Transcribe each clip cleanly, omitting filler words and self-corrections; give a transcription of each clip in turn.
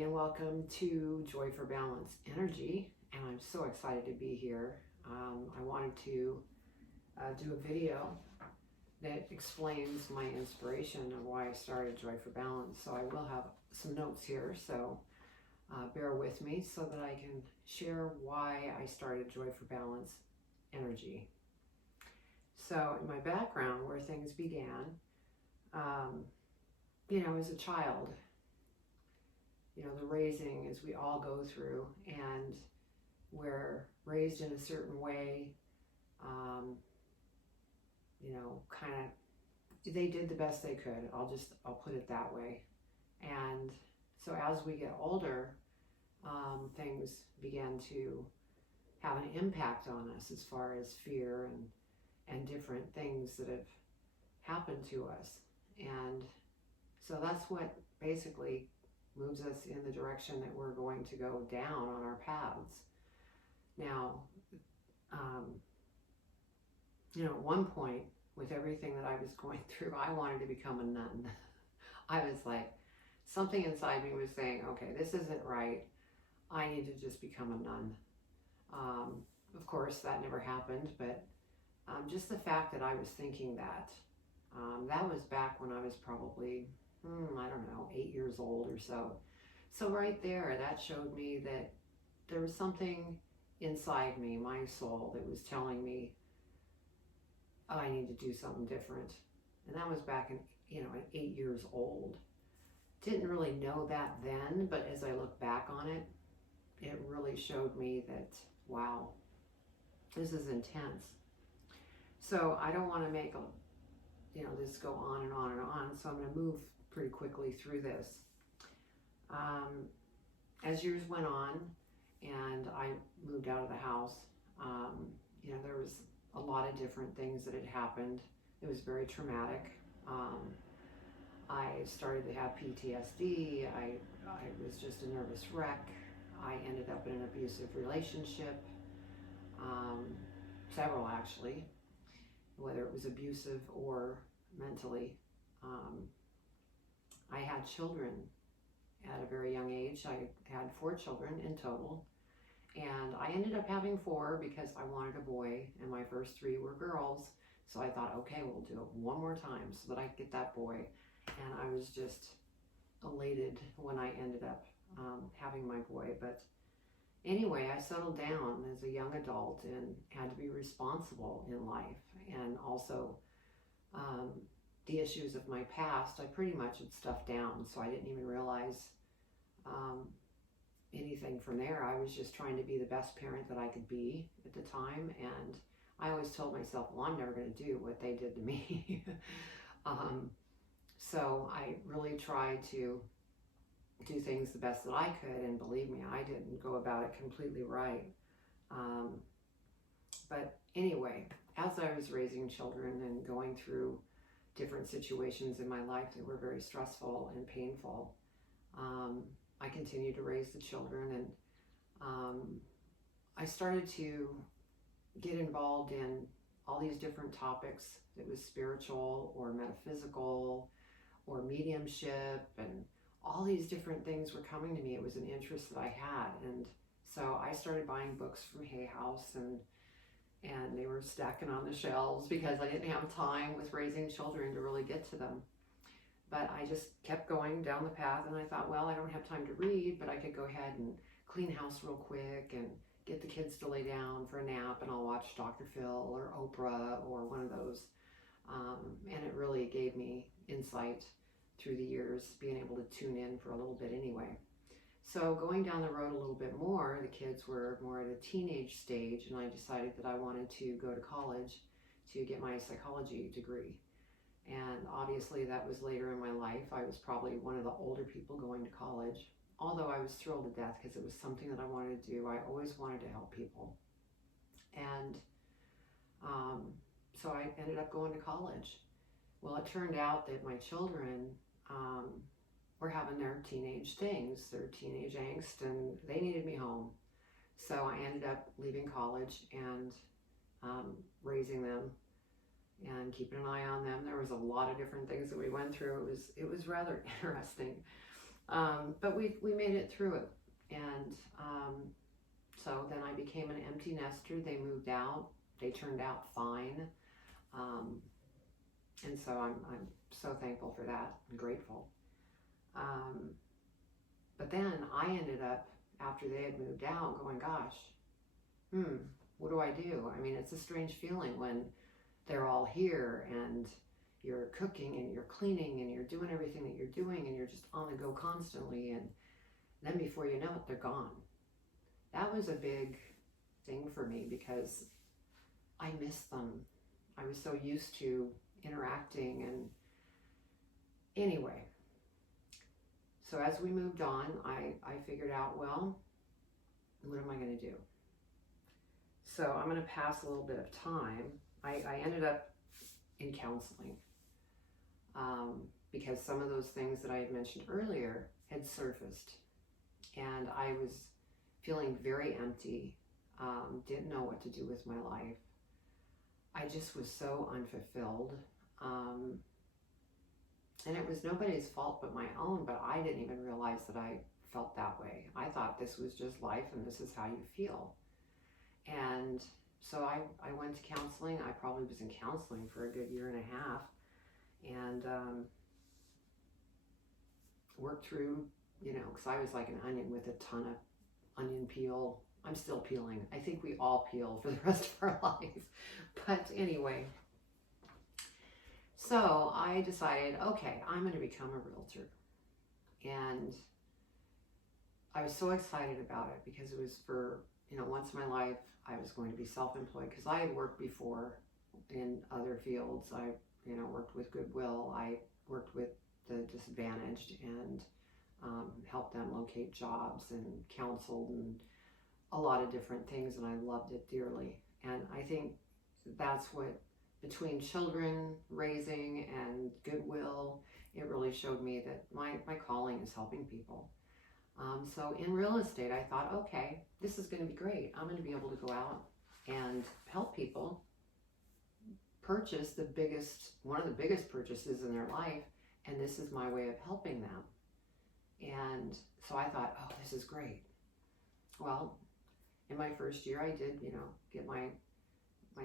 everybody, and welcome to Joy4Balance Energy. And I'm so excited to be here. I wanted to do a video that explains my inspiration of why I started Joy4Balance. So I will have some notes here, so bear with me so that I can share why I started Joy4Balance Energy. So in my background, where things began, as a child, the raising as we all go through, and we're raised in a certain way, kind of, they did the best they could. I'll put it that way. And so as we get older, things began to have an impact on us as far as fear and different things that have happened to us. And so that's what basically moves us in the direction that we're going to go down on our paths. Now, at one point, with everything that I was going through, I wanted to become a nun. I was like, something inside me was saying, okay, this isn't right. I need to just become a nun. Of course, that never happened, but just the fact that I was thinking that was back when I was probably, 8 years old or so. So right there, that showed me that there was something inside me, my soul, that was telling me, oh, I need to do something different. And that was back at 8 years old. Didn't really know that then, but as I look back on it, it really showed me that, wow, this is intense. So I don't want to make this go on and on and on. So I'm going to move pretty quickly through this. As years went on and I moved out of the house, there was a lot of different things that had happened. It was very traumatic. I started to have PTSD. I was just a nervous wreck. I ended up in an abusive relationship, several actually, whether it was abusive or mentally. I had children at a very young age. I had 4 children in total, and I ended up having 4 because I wanted a boy, and my first 3 were girls. So I thought, okay, we'll do it one more time so that I could get that boy. And I was just elated when I ended up having my boy. But anyway, I settled down as a young adult and had to be responsible in life. And also the issues of my past, I pretty much had stuffed down. So I didn't even realize anything from there. I was just trying to be the best parent that I could be at the time. And I always told myself, well, I'm never going to do what they did to me. So I really tried to do things the best that I could, and believe me, I didn't go about it completely right. But anyway, as I was raising children and going through different situations in my life that were very stressful and painful, I continued to raise the children, and I started to get involved in all these different topics that was spiritual or metaphysical or mediumship, and all these different things were coming to me. It was an interest that I had, and so I started buying books from Hay House, and they were stacking on the shelves because I didn't have time with raising children to really get to them. But I just kept going down the path, and I thought, well, I don't have time to read, but I could go ahead and clean house real quick and get the kids to lay down for a nap, and I'll watch Dr. Phil or Oprah or one of those. And it really gave me insight through the years, being able to tune in for a little bit anyway. So going down the road a little bit more, the kids were more at a teenage stage, and I decided that I wanted to go to college to get my psychology degree. And obviously that was later in my life. I was probably one of the older people going to college, although I was thrilled to death because it was something that I wanted to do. I always wanted to help people. And so I ended up going to college. Well, it turned out that my children were having their teenage things, their teenage angst, and they needed me home. So I ended up leaving college and raising them and keeping an eye on them. There was a lot of different things that we went through. It was rather interesting. But we made it through it. And so then I became an empty nester. They moved out. They turned out fine. Um, and so I'm so thankful for that and grateful. But then I ended up, after they had moved out, going, gosh, what do I do? I mean, it's a strange feeling when they're all here and you're cooking and you're cleaning and you're doing everything that you're doing and you're just on the go constantly. And then before you know it, they're gone. That was a big thing for me because I miss them. I was so used to interacting. And anyway, so as we moved on, I figured out, well, what am I going to do? So I'm going to pass a little bit of time. I ended up in counseling because some of those things that I had mentioned earlier had surfaced. And I was feeling very empty, didn't know what to do with my life. I just was so unfulfilled. And it was nobody's fault but my own, but I didn't even realize that I felt that way. I thought this was just life and this is how you feel. And so I went to counseling. I probably was in counseling for a good year and a half, and worked through, because I was like an onion with a ton of onion peel. I'm still peeling. I think we all peel for the rest of our life. But anyway, so I decided, okay, I'm going to become a realtor. And I was so excited about it because it was for, once in my life, I was going to be self-employed because I had worked before in other fields. I, worked with Goodwill. I worked with the disadvantaged and helped them locate jobs and counseled and a lot of different things, and I loved it dearly. And I think that's what, between children raising and Goodwill, it really showed me that my calling is helping people. So in real estate, I thought, okay, this is going to be great. I'm going to be able to go out and help people purchase one of the biggest purchases in their life, and this is my way of helping them. And so I thought, oh, this is great. Well, in my first year, I did, get my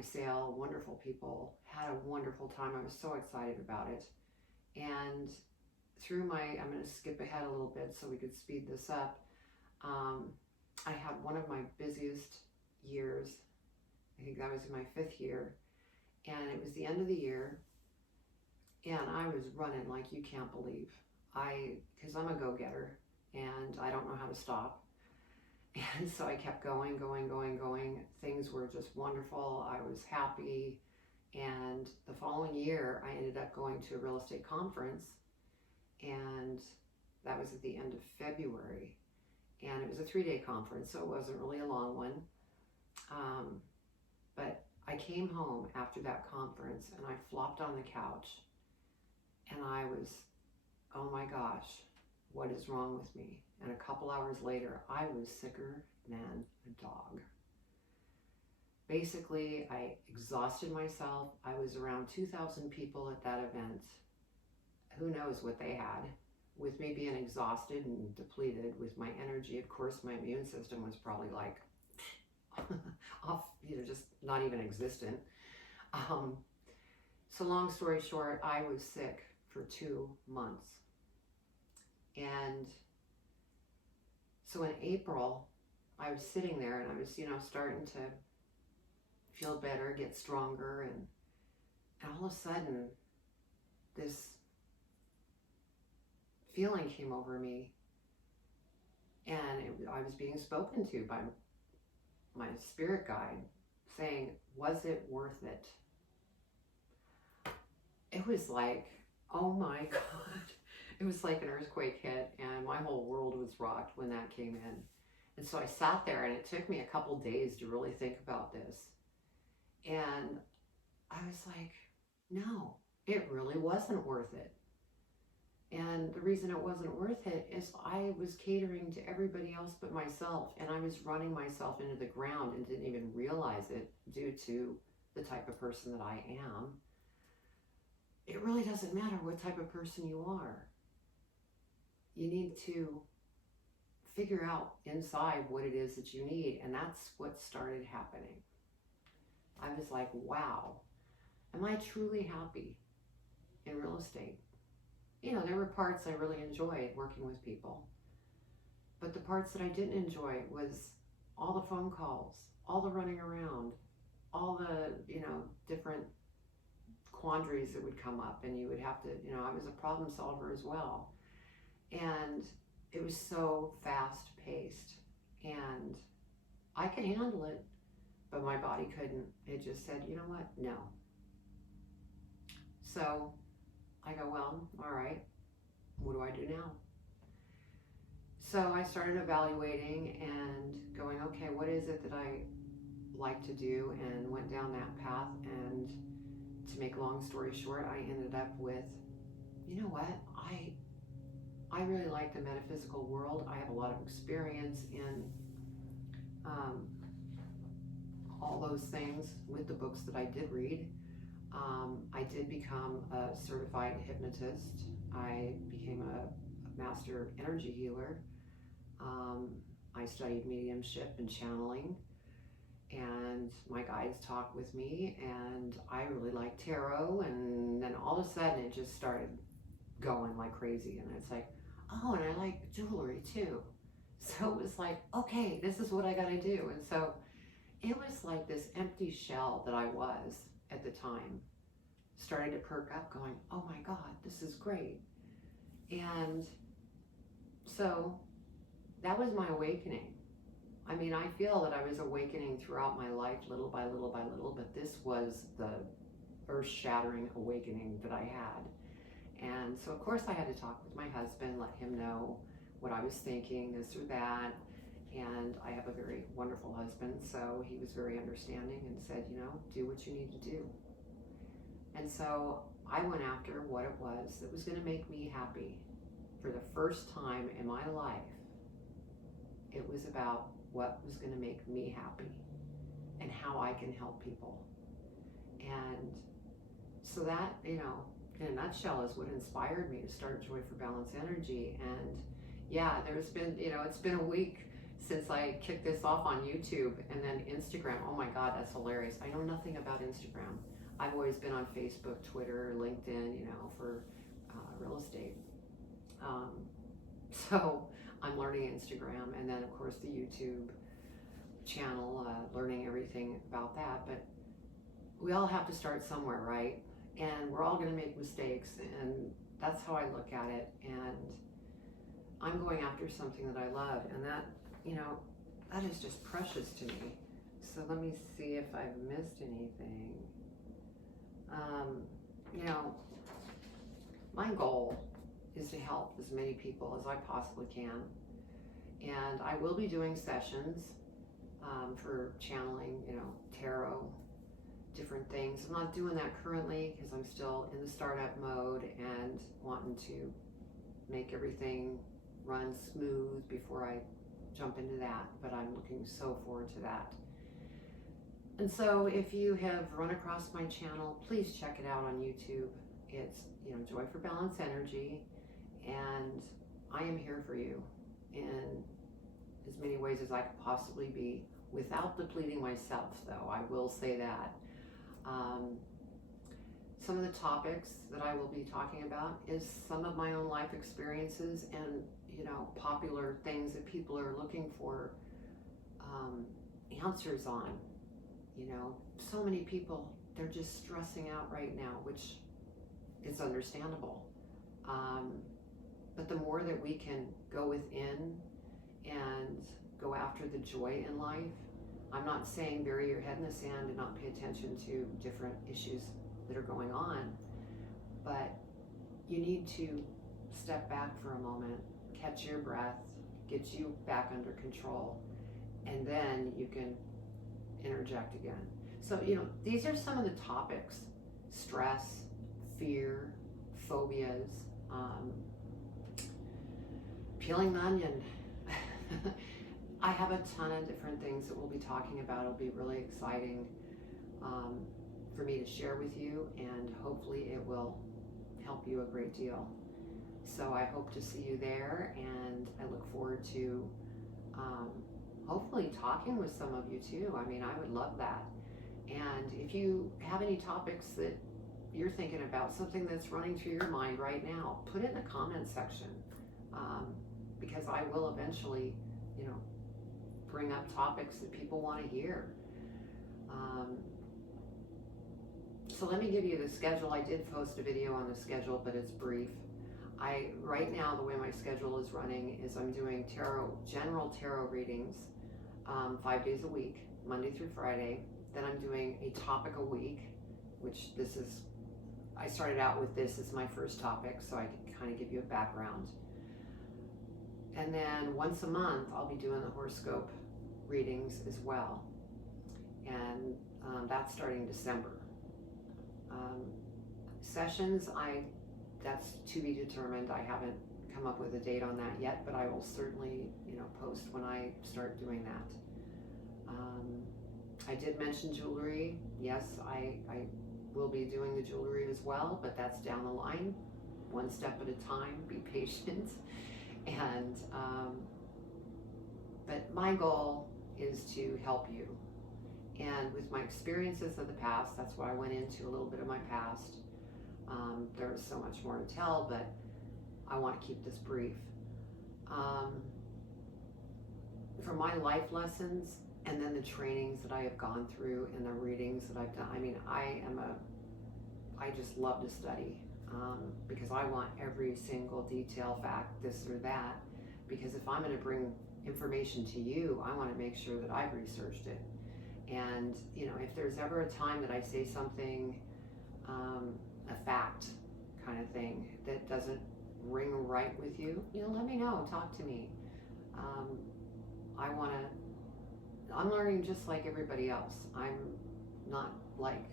sale. Wonderful people, had a wonderful time. I was so excited about it. And through I'm going to skip ahead a little bit so we could speed this up. I had one of my busiest years. I think that was in my 5th year. And it was the end of the year. And I was running like you can't believe. Because I'm a go-getter and I don't know how to stop. And so I kept going. Things were just wonderful. I was happy. And the following year, I ended up going to a real estate conference. And that was at the end of February. And it was a 3-day conference, so it wasn't really a long one. But I came home after that conference and I flopped on the couch. And I was, oh my gosh, what is wrong with me? And a couple hours later, I was sicker than a dog. Basically, I exhausted myself. I was around 2,000 people at that event. Who knows what they had. With me being exhausted and depleted with my energy, of course, my immune system was probably like off, just not even existent. So long story short, I was sick for 2 months. And so in April, I was sitting there and I was, starting to feel better, get stronger, and all of a sudden, this feeling came over me, and I was being spoken to by my spirit guide saying, was it worth it? It was like, oh my God. It was like an earthquake hit, and my whole world was rocked when that came in. And so I sat there, and it took me a couple days to really think about this. And I was like, no, it really wasn't worth it. And the reason it wasn't worth it is I was catering to everybody else but myself, and I was running myself into the ground and didn't even realize it due to the type of person that I am. It really doesn't matter what type of person you are. you need to figure out inside what it is that you need. And that's what started happening. I was like, wow, am I truly happy in real estate? You know, there were parts I really enjoyed working with people, but the parts that I didn't enjoy was all the phone calls, all the running around, all the, you know, different quandaries that would come up, and you would have to, you know, I was a problem solver as well. And it was so fast paced, and I could handle it, but my body couldn't. It just said, you know what? No. So I go, well, all right, what do I do now? So I started evaluating and going, okay, what is it that I like to do, and went down that path. And to make a long story short, I ended up with, you know what, I really like the metaphysical world. I have a lot of experience in all those things with the books that I did read. I did become a certified hypnotist. I became a master energy healer. I studied mediumship and channeling, and my guides talked with me, and I really liked tarot. And then all of a sudden it just started going like crazy, and it's like, oh, and I like jewelry too. So it was like, okay, this is what I got to do. And so it was like this empty shell that I was at the time started to perk up, going, oh my God, this is great. And so that was my awakening. I mean, I feel that I was awakening throughout my life, little by little by little, but this was the earth-shattering awakening that I had. And so, of course, I had to talk with my husband, let him know what I was thinking, this or that. And I have a very wonderful husband, so he was very understanding and said, you know, do what you need to do. And so I went after what it was that was going to make me happy. For the first time in my life, it was about what was going to make me happy and how I can help people. And so that, you know, in a nutshell, is what inspired me to start Joy4Balance Energy. And yeah, there's been, you know, it's been a week since I kicked this off on YouTube, and then Instagram. Oh my God, that's hilarious. I know nothing about Instagram. I've always been on Facebook, Twitter, LinkedIn, you know, for real estate. So I'm learning Instagram, and then of course the YouTube channel, learning everything about that. But we all have to start somewhere, right? And we're all going to make mistakes, and that's how I look at it. And I'm going after something that I love, and that, you know, that is just precious to me. So let me see if I've missed anything. You know, my goal is to help as many people as I possibly can. And I will be doing sessions for channeling, you know, tarot, different things. I'm not doing that currently because I'm still in the startup mode and wanting to make everything run smooth before I jump into that, but I'm looking so forward to that. And so if you have run across my channel, please check it out on YouTube. It's, you know, Joy4Balance Energy, and I am here for you in as many ways as I could possibly be, without depleting myself, though. I will say that. Some of the topics that I will be talking about is some of my own life experiences, and, you know, popular things that people are looking for answers on. You know, so many people, they're just stressing out right now, which is understandable. But the more that we can go within and go after the joy in life, I'm not saying bury your head in the sand and not pay attention to different issues that are going on, but you need to step back for a moment, catch your breath, get you back under control, and then you can interject again. So, you know, these are some of the topics: stress, fear, phobias, peeling the onion. I have a ton of different things that we'll be talking about. It'll be really exciting for me to share with you, and hopefully it will help you a great deal. So I hope to see you there, and I look forward to hopefully talking with some of you too. I mean, I would love that. And if you have any topics that you're thinking about, something that's running through your mind right now, put it in the comment section, because I will eventually, bring up topics that people want to hear. So let me give you the schedule. I did post a video on the schedule, but it's brief. Right now, the way my schedule is running is I'm doing general tarot readings 5 days a week, Monday through Friday. Then I'm doing a topic a week, which I started out with this as my first topic, so I can kind of give you a background. And then once a month, I'll be doing the horoscope readings as well. And that's starting December. Sessions, that's to be determined. I haven't come up with a date on that yet, but I will certainly, post when I start doing that. I did mention jewelry. Yes, I will be doing the jewelry as well, but that's down the line, one step at a time. Be patient. And but my goal is to help you. And with my experiences of the past, that's why I went into a little bit of my past. There is so much more to tell, but I want to keep this brief. From my life lessons, and then the trainings that I have gone through and the readings that I've done, I mean, I just love to study, because I want every single detail, fact, this or that, because if I'm going to bring information to you, I want to make sure that I've researched it. And, if there's ever a time that I say something, a fact kind of thing, that doesn't ring right with you, let me know, talk to me. I'm learning just like everybody else. I'm not like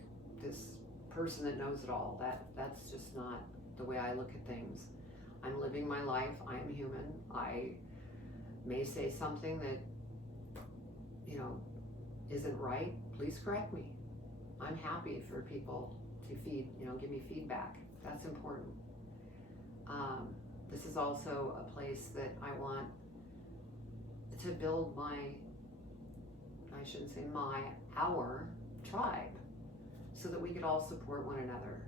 this person that knows it all. That's just not the way I look at things. I'm living my life. I am human. I may say something that, isn't right. Please correct me. I'm happy for people to give me feedback. That's important. This is also a place that I want to build our tribe, so that we could all support one another.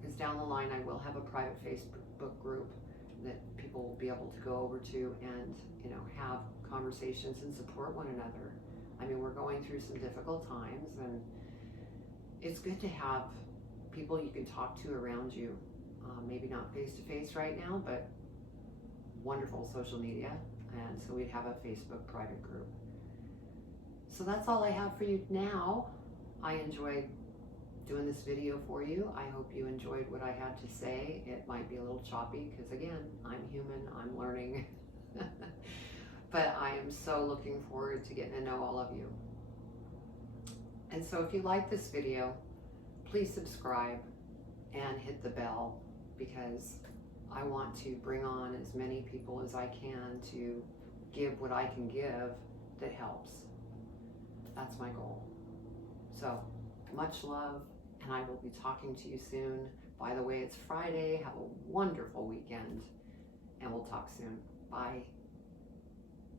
Because down the line, I will have a private Facebook group that people will be able to go over to and, have conversations and support one another. I mean, we're going through some difficult times, and it's good to have people you can talk to around you. Maybe not face to face right now, but wonderful social media. And so we'd have a Facebook private group. So that's all I have for you now. I enjoyed doing this video for you. I hope you enjoyed what I had to say. It might be a little choppy because, again, I'm human, I'm learning. But I am so looking forward to getting to know all of you. And so if you like this video, please subscribe and hit the bell, because I want to bring on as many people as I can to give what I can give that helps. That's my goal. So much love, and I will be talking to you soon. By the way, it's Friday. Have a wonderful weekend, and we'll talk soon. Bye.